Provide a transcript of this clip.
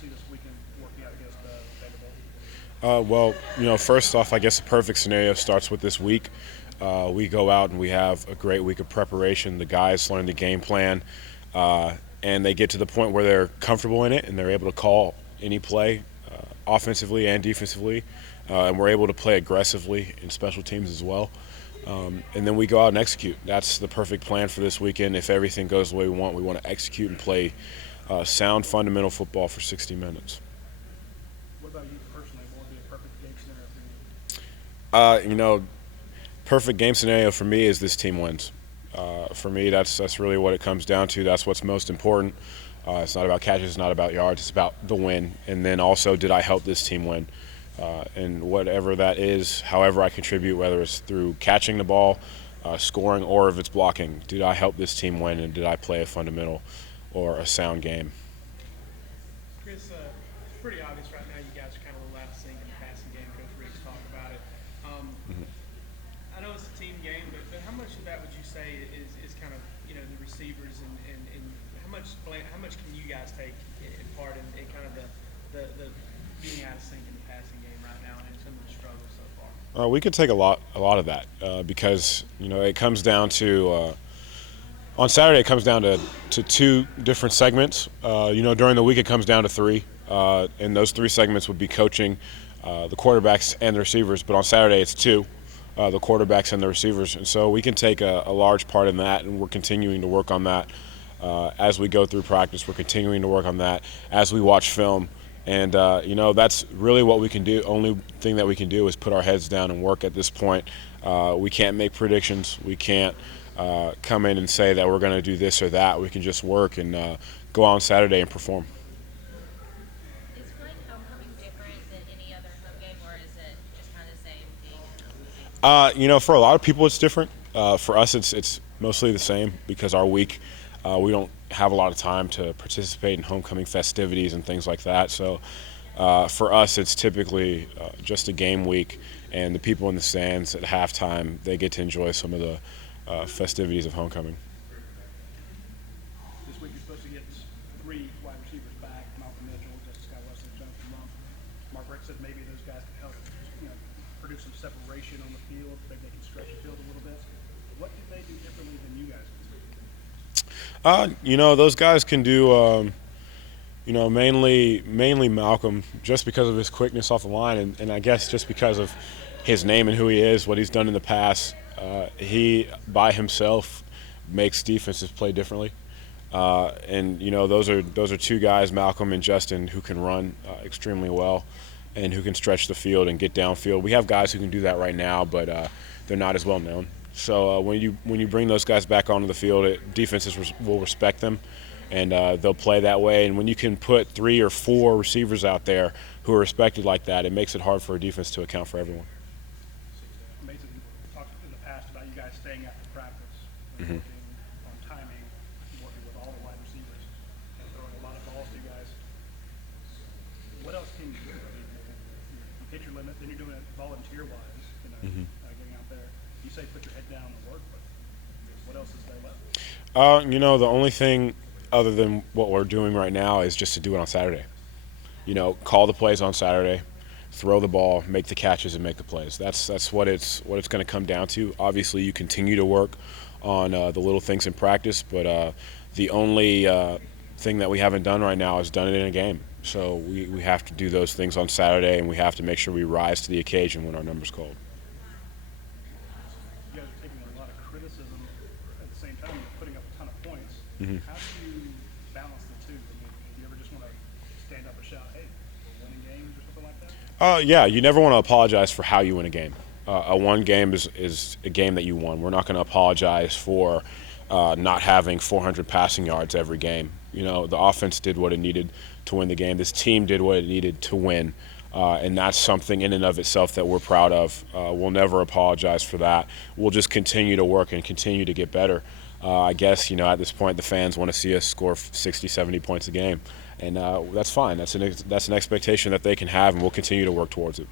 see this weekend working out against Vanderbilt? First off, I guess the perfect scenario starts with this week. We go out and we have a great week of preparation. The guys learn the game plan, and they get to the point where they're comfortable in it and they're able to call any play, offensively and defensively, and we're able to play aggressively in special teams as well. And then we go out and execute. That's the perfect plan for this weekend. If everything goes the way we want to execute and play sound fundamental football for 60 minutes. What about you personally? What would be a perfect game scenario for you? Uh, you know, Perfect game scenario for me is this team wins. For me, that's really what it comes down to. That's what's most important. It's not about catches, it's not about yards. It's about the win. And then also, did I help this team win? And whatever that is, however I contribute, whether it's through catching the ball, scoring, or if it's blocking, did I help this team win? And did I play a fundamental or a sound game? Chris, it's pretty obvious right now you guys are kind of a little out of sync in the passing game. Coach Riggs talked about it. I know it's a team game, but how much of that would you say is kind of the receivers and how much can you guys take in part in kind of the being out of sync in the passing game right now and some of the struggles so far? We could take a lot of that because it comes down to on Saturday it comes down to two different segments. During the week it comes down to three, and those three segments would be coaching the quarterbacks and the receivers. But on Saturday it's two, the quarterbacks and the receivers, and so we can take a large part in that, and we're continuing to work on that as we go through practice. We're continuing to work on that as we watch film. And, that's really what we can do. Only thing that we can do is put our heads down and work at this point. We can't make predictions. We can't come in and say that we're going to do this or that. We can just work and go on Saturday and perform. Is playing homecoming different than any other home game, or is it just kind of the same thing? For a lot of people it's different. For us it's mostly the same because our week we don't have a lot of time to participate in homecoming festivities and things like that. So for us, it's typically just a game week, and the people in the stands at halftime, they get to enjoy some of the festivities of homecoming. This week you're supposed to get three wide receivers back: Malcolm Mitchell, Justice Scott Weston, Jonathan Lump. Mark Richt said maybe those guys can help, produce some separation on the field. Maybe they can stretch the field a little bit. What do they do differently than you guys can do? Those guys can do, mainly Malcolm, just because of his quickness off the line, and I guess just because of his name and who he is, what he's done in the past. He, by himself, makes defenses play differently. Those are two guys, Malcolm and Justin, who can run extremely well and who can stretch the field and get downfield. We have guys who can do that right now, but they're not as well known. So when you bring those guys back onto the field, defenses will respect them, and they'll play that way. And when you can put 3 or 4 receivers out there who are respected like that, it makes it hard for a defense to account for everyone. Amazing. We talked in the past about you guys staying after practice, and working on timing, working with all the wide receivers, and throwing a lot of balls to you guys. What else can you do? I mean, you hit your limit, then you're doing it volunteer-wise, getting out there. You say put your head down and work, but what else is there left? The only thing other than what we're doing right now is just to do it on Saturday. Call the plays on Saturday, throw the ball, make the catches, and make the plays. That's what it's going to come down to. Obviously, you continue to work on the little things in practice, but the only thing that we haven't done right now is done it in a game. So we have to do those things on Saturday, and we have to make sure we rise to the occasion when our number's called. You guys are taking a lot of criticism at the same time. You're putting up a ton of points. How do you balance the two? I mean, do you ever just want to stand up and shout, "Hey, we're winning games" or something like that? Yeah, you never want to apologize for how you win a game. A one game is a game that you won. We're not going to apologize for not having 400 passing yards every game. The offense did what it needed to win the game. This team did what it needed to win. And that's something in and of itself that we're proud of. We'll never apologize for that. We'll just continue to work and continue to get better. I guess, at this point, the fans want to see us score 60, 70 points a game. And that's fine. That's an expectation that they can have, and we'll continue to work towards it.